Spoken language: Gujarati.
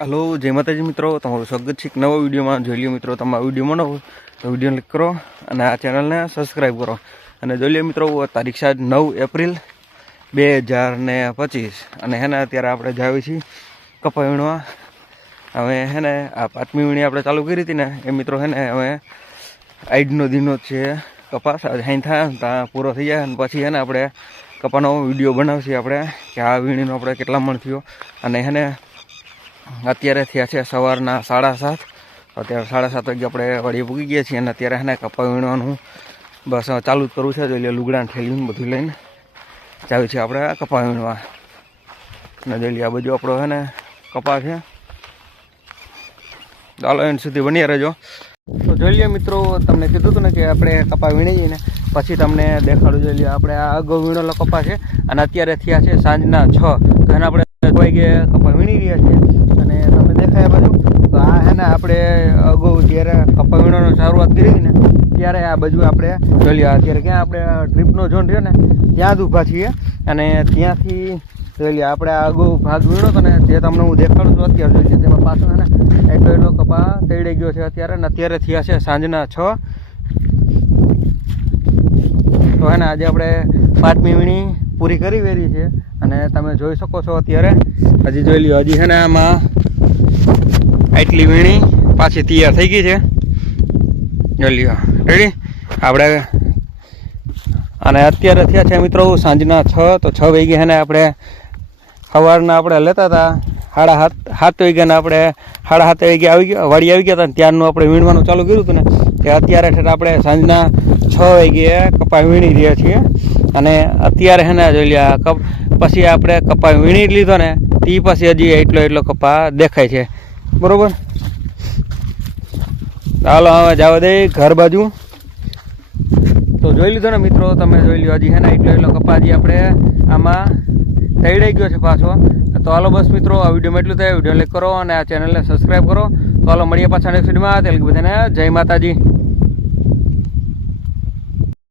હલો, જય માતાજી મિત્રો. તમારું સ્વાગત છે એક નવો વિડીયોમાં. જોઈ લ્યો મિત્રો તમારા વિડીયોમાં નવો તો વીડિયો ક્લિક કરો અને આ ચેનલને સબસ્ક્રાઈબ કરો. અને જોઈ લ્યો મિત્રો તારીખ સાત નવ એપ્રિલ બે હજાર ને પચીસ. અને હે ને અત્યારે આપણે જાવી છીએ કપા વીણવા હવે હે ને આ પાંચમી વીણી આપણે ચાલુ કરી હતી ને, એ મિત્રો હે ને હવે આઈડનો દિનો છે કપાસ. હાઈ થાય ત્યાં પૂરો થઈ જાય. અને પછી હે ને આપણે કપાનો વીડિયો બનાવશું આપણે, કે આ વીણીનો આપણે કેટલા મણ થયો. અને હે ને અત્યારે થયા છે સવારના સાડા સાત. અત્યારે સાડા સાત વાગે આપણે વળી પૂગી ગયા છીએ અને અત્યારે હે ને કપા વીણવાનું બસ ચાલુ જ કરવું છે. જોઈએ લુગડાને ઠેલીને બધું લઈને જાવી છે આપણે કપા વીણવા. અને જોઈ આ બધું આપણો હે ને કપા છે. ચાલો એન્ડ સુધી બની રહેજો. તો જોઈ લઈએ મિત્રો, તમને કીધું હતું ને કે આપણે કપા વીણીએ ને પછી તમને દેખાડું. જોઈ લઈએ આપણે આ અગાઉ વીણેલો કપા છે. અને અત્યારે થયા છે સાંજના છ. તો એને આપણે વાગે કપા વીણી રહ્યા છીએ. અને તમે દેખાય બાજુ તો આ હે ને આપણે અગાઉ જ્યારે કપા વીણવાની શરૂઆત કરી હતી ને, ત્યારે આ બાજુ આપણે લઈએ અત્યારે ક્યાં આપણે ટ્રીપનો ઝોન રહ્યો ને, ત્યાં જ ઊભા છીએ. અને ત્યાંથી લઈએ આપણે આ અગાઉ ભાગ વીણો હતો ને, જે તમને હું દેખાડું છું અત્યારે જોઈ લઈએ તેમાં પાછો હે ને, એટલો એટલો કપા તેડી ગયો છે અત્યારે. ને અત્યારે થયા છે સાંજના છ. તો હે ને, આજે આપણે પાંચમી વીણી પૂરી કરી વેરી છે. અને તમે જોઈ શકો છો અત્યારે. હજી જોઈ લ્યો, હજી છે ને આમાં આટલી વીણી પાછી તૈયાર થઈ ગઈ છે. જોઈ લ્યો. રેડી આપણે અને અત્યારે થયા છે મિત્રો સાંજના છ, તો છ વાગ્યા છે ને આપણે સવારના આપણે લેતા હતા. સાડા સાત સાત વાગ્યાને આપણે સાડા સાત વાગ્યા આવી ગયા, વાડી આવી ગયા હતા ત્યારનું આપણે વીણવાનું ચાલુ કર્યું હતું ને. કે અત્યારે છે આપણે સાંજના છ વાગ્યે કપા વીણી રહ્યા છીએ. અને અત્યારે છે ને જોઈ કપ, પછી આપણે કપા વીણી લીધો ને તે પછી હજી એટલો એટલો કપા દેખાય છે. બરોબર? ચાલો, હવે જવા દે ઘર બાજુ. તો જોઈ લીધો ને મિત્રો, તમે જોઈ લ્યો, હજી હે ને એટલો એટલો કપાજી આપણે આમાં તૈડાઈ ગયો છે પાછો. તો હાલો બસ મિત્રો, આ વિડીયોમાં એટલું થાય. વીડિયો લાઈક કરો અને આ ચેનલને સબસ્ક્રાઈબ કરો. તો હાલો, મળીએ પાછા નેક્સ્ટ વિડીયોમાં. તેલ બધાને જય માતાજી.